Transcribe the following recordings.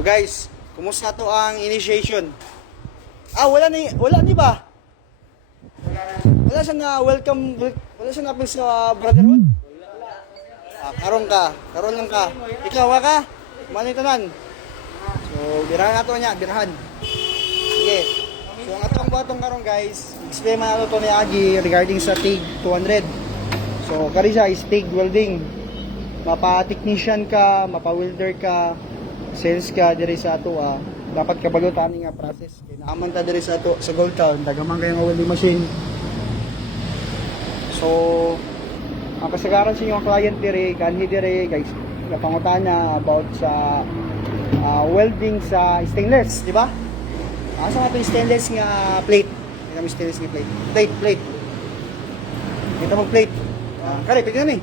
So guys, kumusta to ang initiation? Wala ni ba? Wala siya na welcome, wala siya na apil sa brotherhood? Karon lang ka. Ikaw ka? Manitanan. So, birahan nato niya, birahan. Sige. So, ang atong batong karon guys, explain man nato to ni Agi regarding sa TIG 200. So, kari siya is TIG welding. Mapa-technician ka, mapa-welder ka, sales ka diri sa ato dapat kabalutan nga process. Kaya naaman ta diri sa ato sa Gold Town, dagaman kayo nga welding machine. So, ang kasagaran sa inyong client diri, kanhi diri guys, napangutana about sa welding sa stainless, di ba? Asa nga itong stainless nga plate? Hindi kami stainless nga plate. Plate. Kita mo plate. Kari, pwede na eh.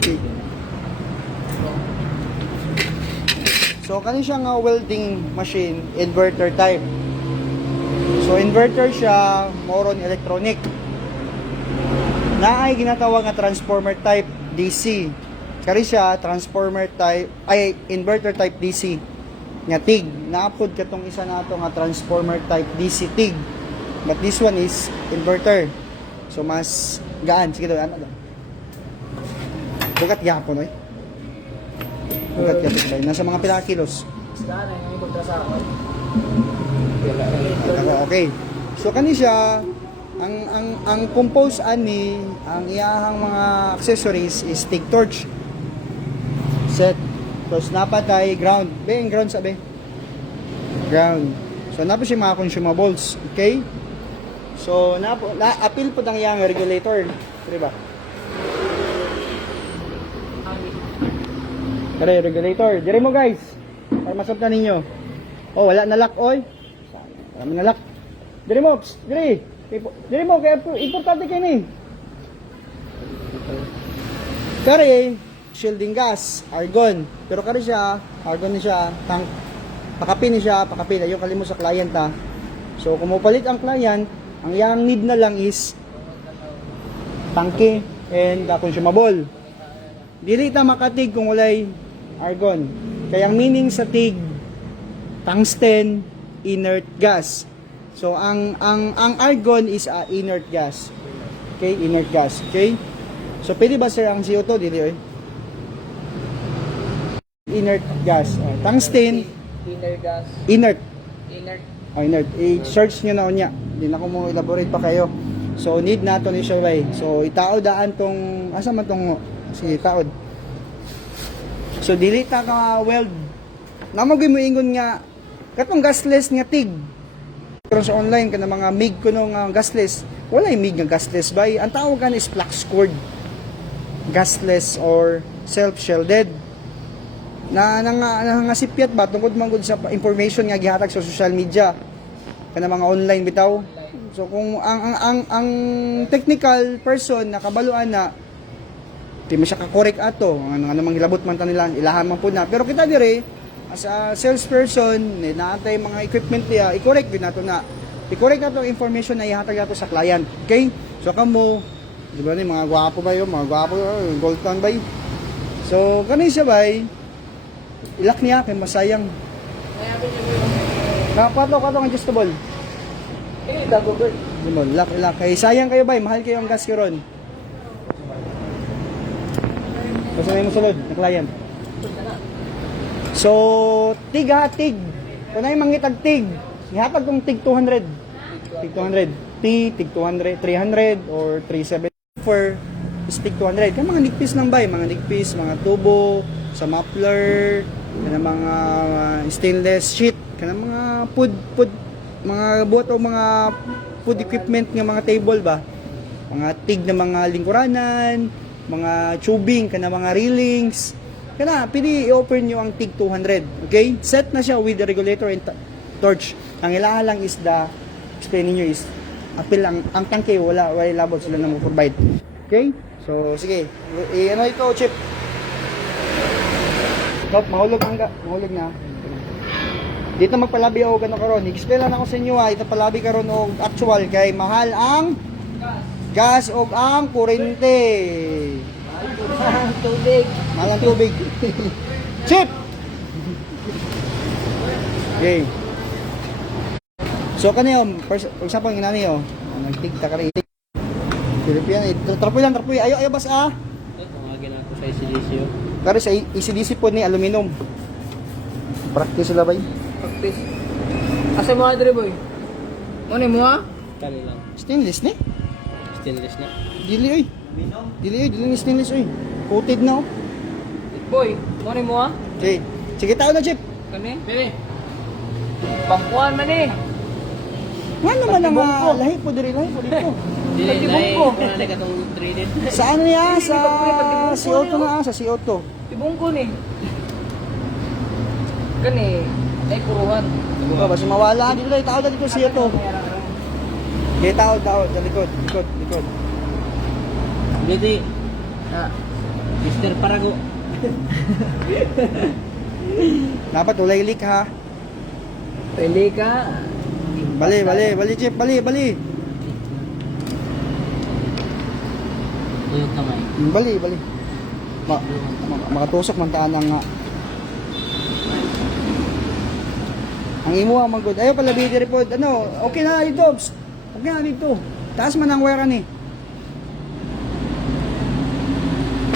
Okay. So, kanin siyang welding machine, inverter type. So, inverter siya, more on electronic. Na ay ginatawag nga transformer type DC. Kari siya, transformer type, inverter type DC. Nga TIG. Naapod katong isa nato nga transformer type DC TIG. But this one is inverter. So, mas gaan. Sige daw, ano daw? Bukat yapon, eh. Bukat yapon. Nasa mga pila kilos. Gaan, yung ibang sa ako. Okay. So kani siya ang compose ani ang iyahang mga accessories is TIG torch. Set. Tapos napatay ground. Be, ground sabi. Ground. So napo siya mga consumables, okay? So appeal po ang iyang regulator, di ba? Kare regulator. Dire mo guys. Para masabtan ninyo. Oh, wala na lock oy. Wala na lock. Dire mo, dire mo kaya importante kayo ni. Kare shielding gas, argon. Pero kare siya, argon ni siya, tank. Pakapin ni siya, pakapin. Ayun kalimo sa client ha. So kung mapalit ang client, ang yang need na lang is tangke and consumable. Dili ta makatig kung walay argon. Kaya ang meaning sa TIG, tungsten inert gas. So ang argon is inert gas. Okay, inert gas. Okay? So pwede ba sir ang CO2 dili oy? Inert gas. Tungsten Inner gas. inert. Inert. Inert. I-search niyo na unya. Hindi na ko mo elaborate pa kayo. So need nato ni siya way. So itaod daan tong asa man tong sige taod. So dili ta ka weld. Namagay mo ingon nga katong gasless nga TIG. Pero sa online kana mga MIG kuno nga gasless, wala yung MIG nga gasless bay. Ang tawag kan is flux cord. Gasless or self-shielded. Nangasipyat ba tungkol man gud sa information nga gihatag sa social media kana mga online bitaw. So kung ang technical person nakabaluan na di mo siya ka-correct ato ano namang hilabot man ta nila ilahan man pud na, pero kita dire as a salesperson naatay mga equipment niya i-correct din nato na i-correct nato ang information na ihatag nato sa client, okay? So kamo di ba ni mga gwapo ba yun, mga gwapo gold town ba yun? So kani siya bay ilak niya kay masayang kapato ka to ang adjustable Dago bird. ilak kay sayang kayo bay, mahal kayo ang gas karon. Kasi may musulod na client. So, TIG. Kung na yung mangitag TIG, ihatag kong TIG 200. TIG 200. TIG 200, 300, or 370. For TIG 200. Kaya mga nigpis lang ba? Mga nigpis, mga tubo, sa muffler, kaya mga stainless sheet, kaya mga mga buhat o mga food equipment ng mga table ba? Mga TIG na mga lingkuranan, mga tubing, kana mga railings. Kana pili i-open nyo ang TIG 200. Okay? Set na siya with the regulator and torch. Ang ilaha lang is explain niyo is apil ang tangke wala labot sila na mo-provide. Okay? So sige, ano ito chip? Stop, mahulog na. Dito magpalabi ako gano karon. Explain lang ako sa inyo ito palabi karon og actual kay mahal ang gas og ang kuryente. Tubig. Mahal ang tubig. Chip! Okay. So kanyo, for example, yung inani nagtigta ka rin. Philippine, trapoy. Ayaw bas Tumagin ako sa ICDC yun. Pero sa ECDC po ni aluminum. Practice sila ba yun? Practice. Asa mo adre boy? Ano mo ha? Kali lang. Stainless ni? Stainless na. Dili ni stainless oy. Coated na oh. Boy, ano mo ha? Okay. Sige tao na, Chip. Kani? Bangkuan man eh. Nga naman ang Pagtibong ko. lahi po dito. Dili ko. Sa ano niya? Sa CO2 na, sa CO2. Tibong ko ni. Kani, ay kuruhan. Oh, basta mawala dito tayo tao na dito CO2. Okay, tao sa likod. Dito. Ah. Mr. Parago. Dapat ulay leak ha. Pili ka. Bali, Chip, bali. Uyok kamay. Bali. Makatusok man taan nga. Ang imo ang magod. Ayo pala video report. Ano, okay na dito. Okay na dito. Taas man ang wire ni.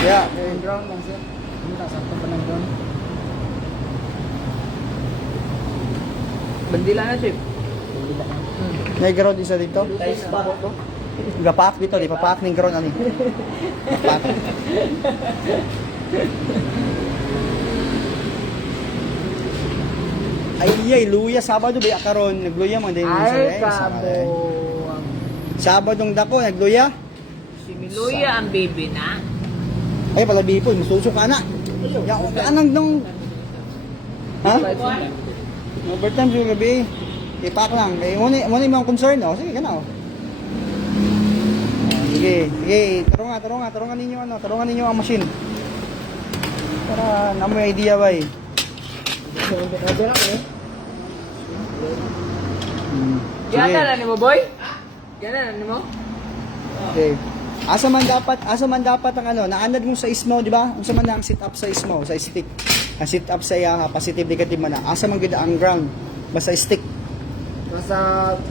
Yeah, Yung ground lang siya. Yung sakto pa ng ground. Bandila na, Chip. Bandila na. may ground isa dito. Tiles pa. Gapak dito, di papak ning ground ani. Papak. Ay, luya Sabado ba karon nagluya man din Ay, kabo. Sabadong dako nagluya. Si Miluya ang baby na. Ay pala bipon, mususok ka na. Ya ko anang dong. Ha? Overtime yung gabi. Ipak lang. Kaya muna yung concern oh. Sige kana oh. Sige, tarungan ninyo ang machine. Para namoy idea ba eh. Gana na ni mo, boy? Gana na ni mo? Okay. Asa man dapat ang ano, naanad mo sa ismo, di ba? Unsa man ang sit up sa ismo, sa stick. Ang sit up sa iya, positive negative man na. Asa man gid ang ground basta stick. Basta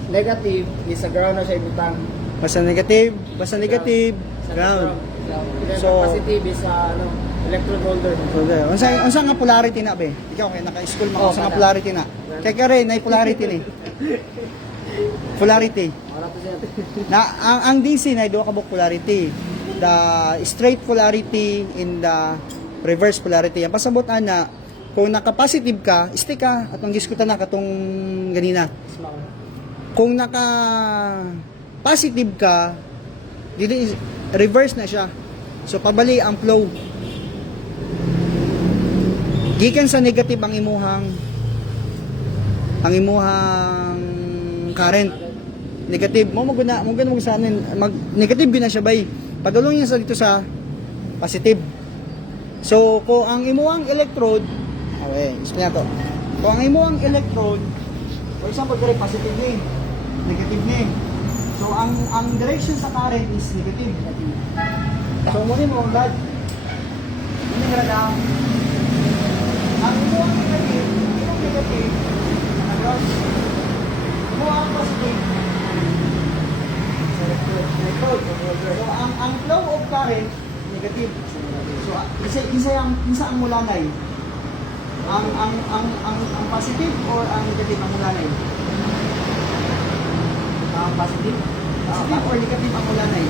negative, isa ground na siya ibutang. Basta negative, ground. So- Positive is electrode holder. So there. Unsa nga polarity na be? Ikaw kay naka-school mo unsa nga kana. polarity na? Kay kare nay polarity ni. Polarity. Wala to siya. Na ang DC na duha ka buk polarity. The straight polarity in the reverse polarity. Ang pasabot ana kung naka-positive ka, stick ka atong giskutan na katong ganina. Kung naka-positive ka, dili reverse na siya. So pabali ang flow. Gikan sa negative ang imuhang current. Negative mo maguna sa anin mag negative gina siya bay. Padulong niya sa dito sa positive. So kung ang imuhang electrode, okay, explain to. Kung ang imuhang electrode, for example, dire positive ni, negative ni. So ang direction sa current is negative. So mo ni mo lad. Ini kada ang imuhang negative, ang imuhang positive. So ang flow of current negative. So isa ang mulanay. Ang positive or ang negative ang mulanay? Positive or negative ang mulanay?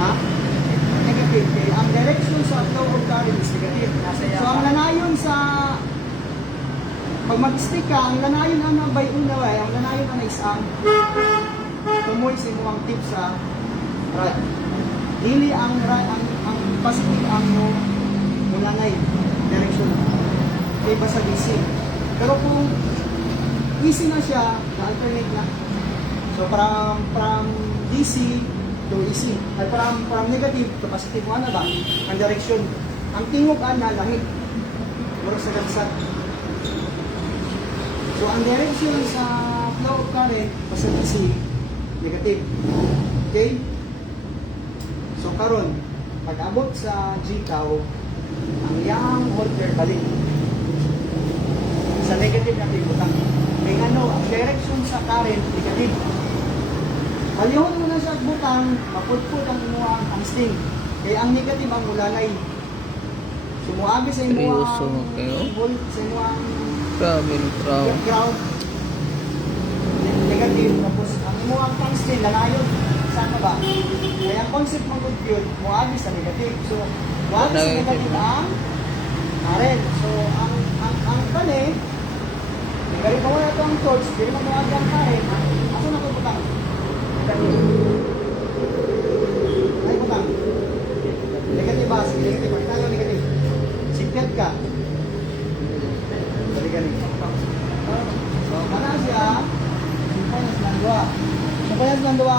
Ha? Negative. Okay. Ang direction sa flow of current is negative. So ang lanayon sa pag mag-stick ka, ang lanayon ang by unaway, ang lanayon ang is ang tumoy sa imong tip sa rod. Dili ang positive ang mulanay direction. Okay, basta DC. Pero kung easy na siya, na-alternate na. So from DC to AC. Ay from negative to positive mo ba? Ang direction. Ang tingog ana lahit. Mura sa dagsat. So ang direction sa flow of current basta DC negative. Okay? So karon pag-abot sa Gcaw, ang iyang holder balik. Sa negative na butang. Kaya ano, ang direction sa current, negative. Palihon mo na sa butang, mapudpud ang imuang tungsten. Kaya ang negative ang ulalay. Sumuagi sa Seryoso imuang kayo? volt, sa imuang Grabe ng ground. ground. Negative. Tapos ang imuang tungsten, lalayon. Saan ka ba? Kaya ang concept ng good yun, muagi sa negative. So, muagi sa negative ang current. So, ang kani, nagkaroon mo na ito ang torch, hindi mo muagi ang current. Aso na ito butang? Ay, butang. Negative ba? Sige, negative. Pag tayo negative. Sigpet ka. Balik ka rin. So, mana siya, sumpayas ng dua. Sumpayas ng dua,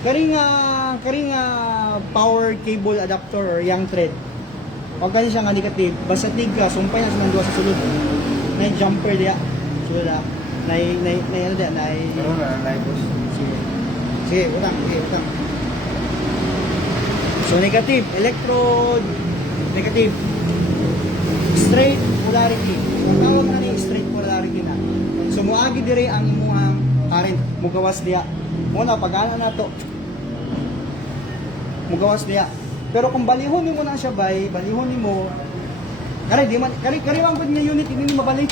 karing power cable adapter or young thread. Huwag kasi siya nga negative. Basta tig ka, sumpayas ng dua sa sulod. May jumper diya. Sulod na. Ano diya? Pero na, live boss. Sige. Sige, utang. So, negative. Electrode. Negative. Straight polarity. Ang tawag na ni straight polarity na. So, muagi dire ang imuhang current. Mugawas diya. Muna, pag-ana na to. Mugawas diya. Pero kung balihon mo na siya, balihon mo, kari mang good nga unit, hindi mabalik.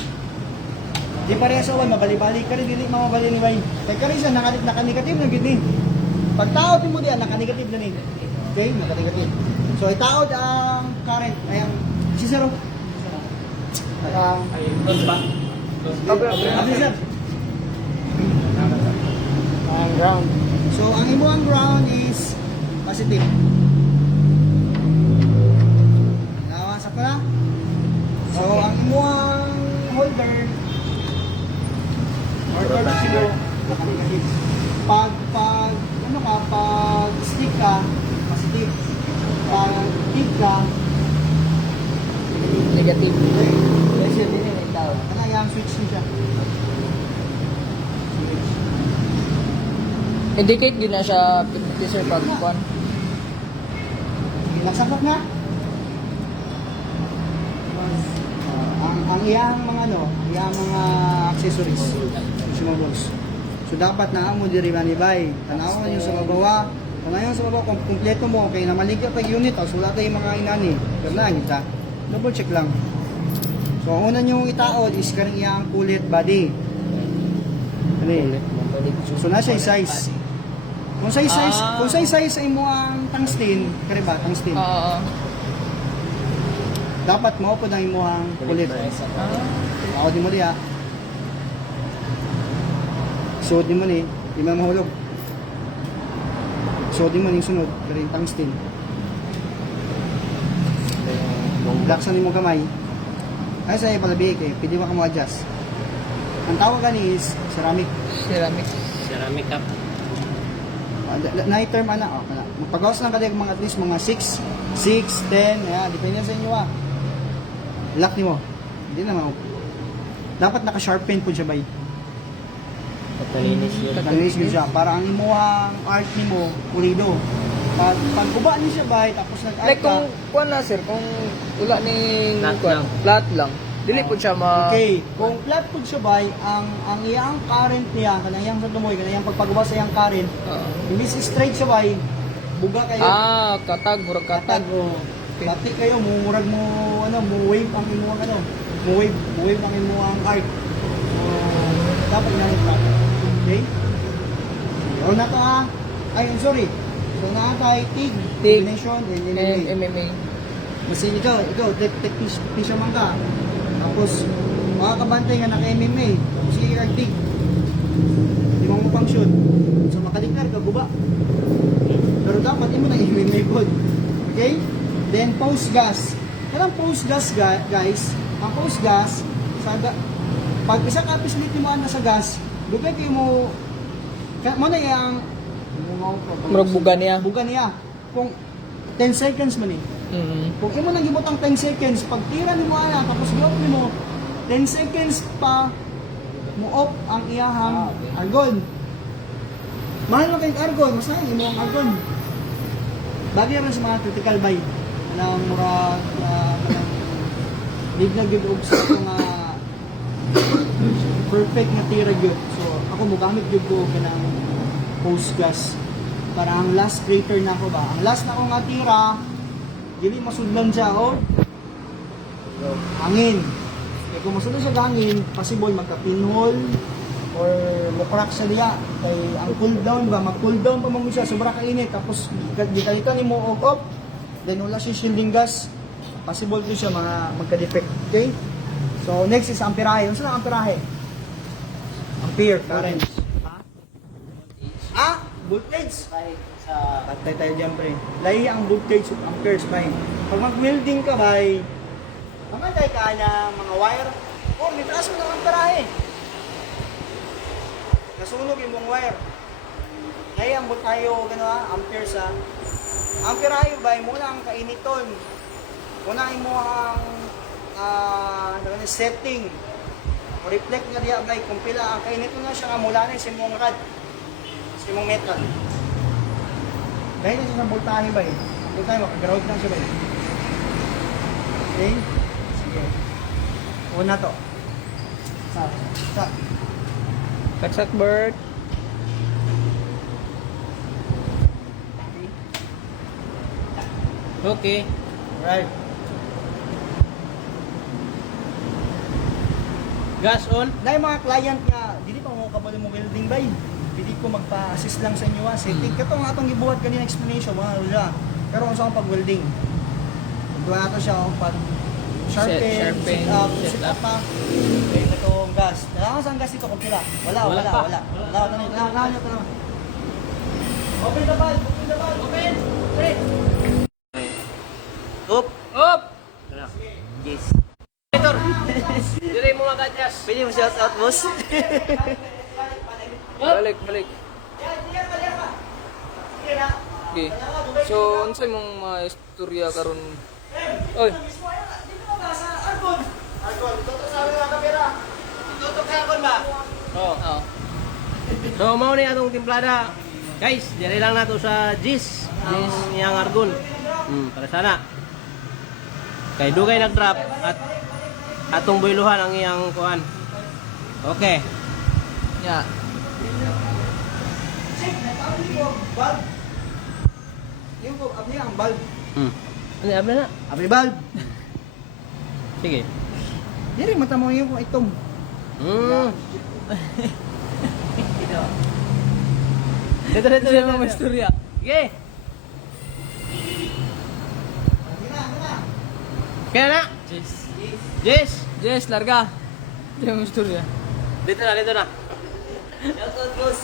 Di pareha sa one, mabali-balik. Kari, dili mamabali ni bay. Kari siya, naka-negative na gini. Pag taod mo diyan, naka-negative na ni. Okay, naka-negative. So, itaod ang current. Ayan, si Zero. Ay, boss ba? Abi sir. Ang ground. So, ang imuang ground is positive. Nawasak ko na. So, ang imuang holder or torch siguro, naka-negative. Pag stick ka, positive. Pag tick ka, Negative. okay. Kasi din yung tao. Ano yung switch niya? Indicate din na siya sir pag kuan. Nagsakot na. Ang iyang mga iyang mga accessories, consumables. So dapat na mo diri man ibay. Tanawan niyo sa babawa. Tanawan sa babawa kung kumpleto mo kay na maligya pag unit tapos wala tayong mga inani. Kana kita. Double check lang. So ang una niyo itaod is kaning iyang kulit body. Ano So na siya size. Kung size sa imo ang tungsten, kare ba tungsten? Oo. Dapat mao pod ang imo ang kulit. Ako di mo diya. So di mo ni, di mo mahulog. So di mo ning sunod, kare yung tungsten. Laksan mo gamay. Ay sa palabi kay pwede ba ka mo adjust. Ang tawag gani is ceramic. Ceramic cup. Night term ana, kana. Magpagawas lang kada mga at least mga 6, 10, ayan, depende sa inyo Lock nimo. Hindi na mao. Dapat naka-sharpen po siya bay. Patalinis yun. Talinis yun siya para ang imuhang art nimo pulido. Pag kuba ni siya bay tapos nag-art Like ka. kung kuan na sir, kung wala ning Flat kuan, lang. flat lang. Dili po siya Okay, kung flat po siya bay, ang iyang current niya, kanayang sa tumoy, kanayang pagpagawa sa iyang current, imbis straight siya bay, buga kayo. Katag, murag katag. Pati kayo, murag mo, mo wave ang imuang mo wave ang imuang art. So, dapat nga rin flat. Okay? O na to ay, sorry. So, nakatay TIG, TIG, combination, and And MMA. MMA. Kasi ikaw, technician man ka. Tapos, makakabantay nga naka-MMA. Tapos, TIG. Hindi mo function. So, makalikar ka, guba. Pero dapat, hindi mo na MMA code. Okay? Then, post gas. Kailang post gas, guys, ang post gas, pag isa ka facility mo na sa gas, dugay kayo mo na yung Murag buga niya. buga niya. Kung 10 seconds man eh. Kung imo nang gibot ang 10 seconds, pag tira ni mo ana, tapos gi-off ni mo, 10 seconds pa mo off ang iyahang argon. Mahal na kayong argon, mas na imo ang argon. bagay naman sa mga critical buy. Anang murag, big na good og sa mga perfect na tira gyud. So ako mo gamit gyud ko kanang post gas para ang last crater na ako ba. Ang last na ko nga tira, dili masudlan siya oh. Hangin. Kaya kung masudlan siya hangin, possible magka-pinhole or mukrak siya diya. Kay ang cool down ba, mag-cool down pa mo siya, sobra kainit. Tapos gikalita ni mo og up, then wala siya shielding gas. Possible ko siya magka-defect. Okay? So next is amperahe. Ano saan ang amperahe? Ampere, current. Ha? Voltage? Patay tayo dyan, pre. Lahi ang voltage of amperes, bay. Pag mag-welding ka, bay, mamantay ka ng mga wire. Oh, may taas mo ng amperahe. Nasunog yung mong wire. Lahi ang tayo, gano'n, amperes, ha. Amperahe, bay, muna ang kainiton. Unahin mo ang setting. Reflect nga diya, bay, kung pila ang kainiton na siya nga mula na sa imong rad. Sa imong metal. Dahil na siya sa voltahe ba eh. Ang voltahe, makaground lang siya ba eh. Okay? Sige. Una to. Sa. Kaksak Bert. Okay. Right. Gas on. Na yung mga client nga, dili pa mo kabalo mo welding ba eh. Pili ko magpa-assist lang sa inyo ha. Setting. Kato nga itong gibuhat kanina explanation, mga wala. Pero kung saan pag-welding. Gawa nato siya pag sharpen, Sharpen, set up pa. Okay, itong gas. Kailangan saan gas dito kung pila? Wala. Wala. Wala. Open the valve. Open. Straight. Up. Up! Yes. Dire mo mga kadyas. Pwede mo shout out, boss? Balik. Okay. So, unsay mong mga istorya karon? Oy, Oo. oh. So, mao ni atong timplada. Guys, dire lang nato sa Jis. Jis niyang argon. Para sana. Kay dugay nag-drop at atong boyluhan ang iyang kuan. Okay. Ya. Check. Valve. Yung abli ang valve. Ano abla na? Abli valve. Sige. Diri mata mo yung itom. Dito Unsay mong mga istorya? Sige. Kaya na. Jis. Jess, larga. Unsay mong istorya? Dito na. Shout out, boss.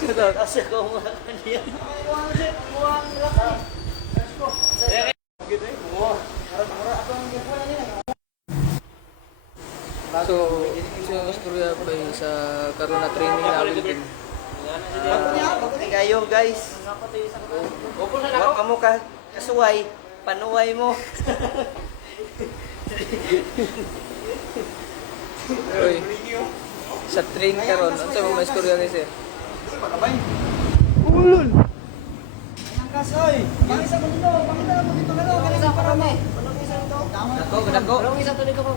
Shout out. Asa ko mga kaniya. So, unsay mong istorya ba sa karon na training namin din? Kayo guys. Wala mo ka kasuway. Panuway mo. Oy. Sa train karon, unsay mong mga istorya ni sir? Ulul. Ang kasoy. Pangisa mo dito. Pangita mo dito na lang. Kanina para mo. Dako. Anong isa to dito ko?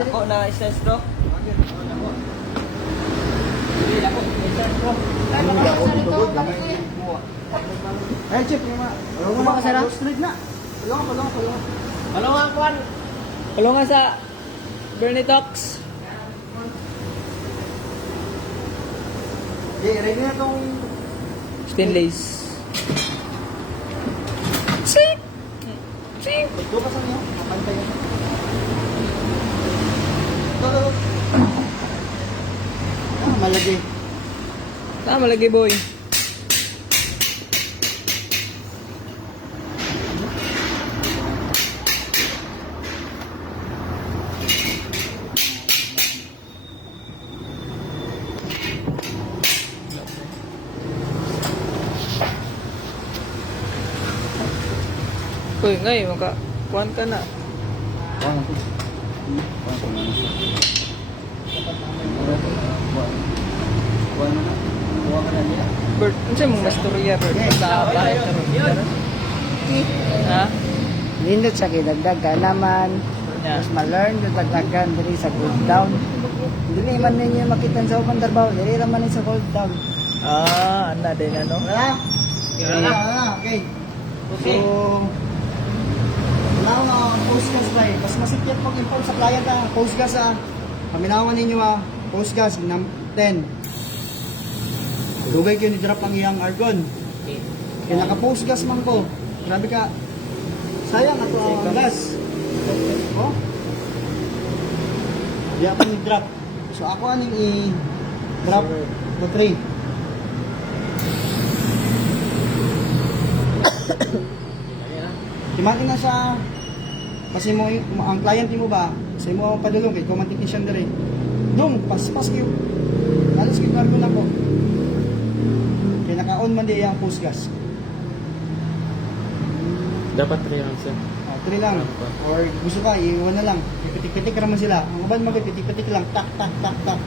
Dako na isa bro. Ay, chip. Tulungan mo ka straight na. Tulungan. Palungan kuan. Kulungan sa Bernitox. Okay, ready na itong Stainless. Sik! ito pa sa inyo. Kapantay na. Ito. Malagi. Tama lagi boy. Uy, ngay, maka-kuhan ka na. Bert, ano mong masturya, Bert? Sa bahay ka ron. Kiki. Ha? Nindot sa kidagdag ka naman. Yeah. Mas ma-learn yung dagdagan diri sa cool down. Dili man ninyo makita sa upang trabaho. Dili raman sa cool down. Ana din ano. Wala? Wala. Okay. So, wala ko na post-gas ba eh. Mas masikip pag-import sa client ha. Post-gas ha. Paminawan ninyo ha. Post-gas, 10. Dugay kayo ni-drop ang iyang argon. Kaya naka-post-gas man ko. Grabe ka. Sayang ato ang gas. Oh? Di ako ni-drop. So ako aning i-drop to 3. Timati na siya. Kasi mo ang client mo ba, sa mo ang padulong kay command technician dire. Dong, pas kayo. Alas kayo cargo na ko. Kaya naka-on man di ang post gas. Dapat 3 lang sir. 3 lang. Or gusto ka, iwan na lang. Pitik-pitik naman sila. Ang uban magpitik-pitik lang. Tak, tak, tak, tak.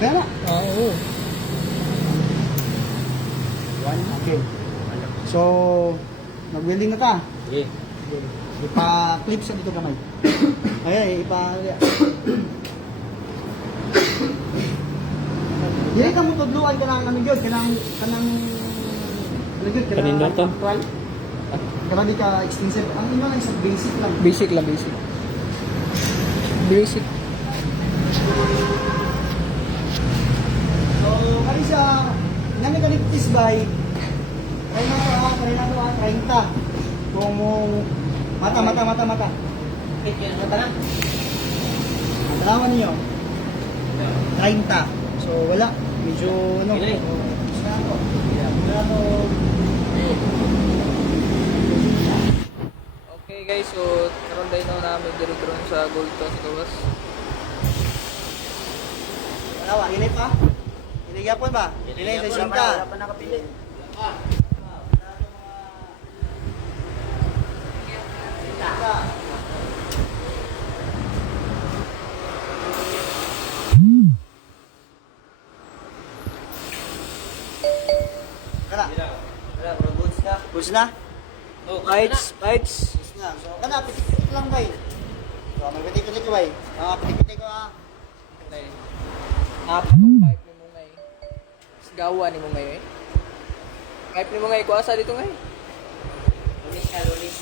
Kaya na. Oo. Okay. So, mag-welding na ka. Sige. Ipa-clip sa dito kamay. Ayan, Dili ka mo tudluan ka ng ano yun, kanang Kanino to? actual. Grabe ka extensive. Ang ino lang isang basic lang. Basic lang, basic. Basic. So, kani siya, nami ka niptis by, kaya na to 30. Kung mo, mata. Matalawan niyo. 30. So, wala. Medyo, ano. Okay guys, so karon day na namin diri karon sa Gold Town sa gawas. Wala, init pa? Inigapon ba? Init sa sinta. Wala pa nakapili. Kana? Wala, bro, goods na. Push na? Bites. Push na. So, kana, pitik-pitik lang bay. So, magpitik-pitik ko bay. Pitik-pitik ko Apat ang pipe ni mo ngay. Gawa ni mo ngay eh. Pipe ni mo ngay, kuasa dito ngay. Lulis.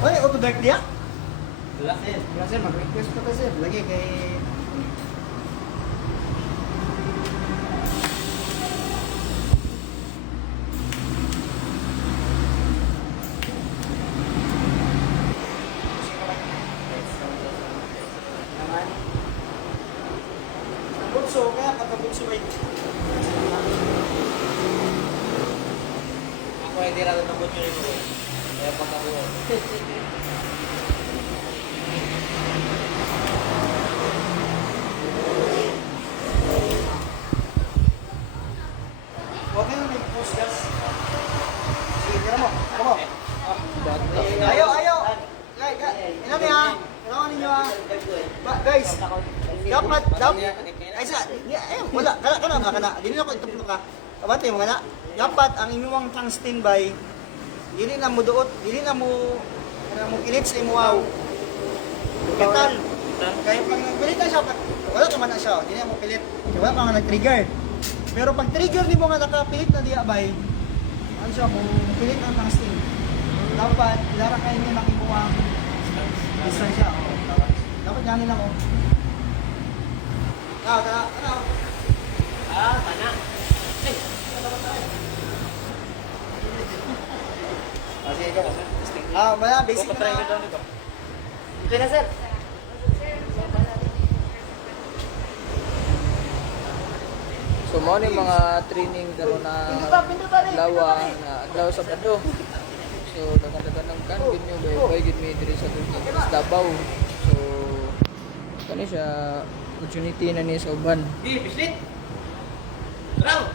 Oy, auto-dark dia? Wala, sir. Wala sir, mag-request pa ka sir. Lagi kay... Bulso, kaya pagka-bulso ba Ako hindi rin ito good yun ito. Kaya pag ako. okay na may post gas. Sige, tira mo. Come on. Ayo. Ina niya. Kailangan ninyo ha. Guys, dapat. Ay sa, wala. Kana. Dili na ko ituplo ka. Abante mo kana. Dapat ang inyong pang standby, dili na mo duot, dili na mo kilit sa imo wow. Metal. Kaya pag nagpilit na siya, wala ka man na siya. Dili na mo pilit. Kaya wala ka nga nag-trigger. Pero pag trigger ni mo nga nakapilit na diya bay, ano siya, kung pilit ang tungsten, dapat ilara kayo niya makimuha distansya. Dapat ganin ako. Tara. Tana. Sige, ikaw. Wala, basic na. Okay na, sir. So mo ni mga training karon na adlaw sa Sabado. So dagan ng kan gid nyo bay gid mi diri sa Davao. So kani siya opportunity na ni sa uban. Di, bislit. Terang.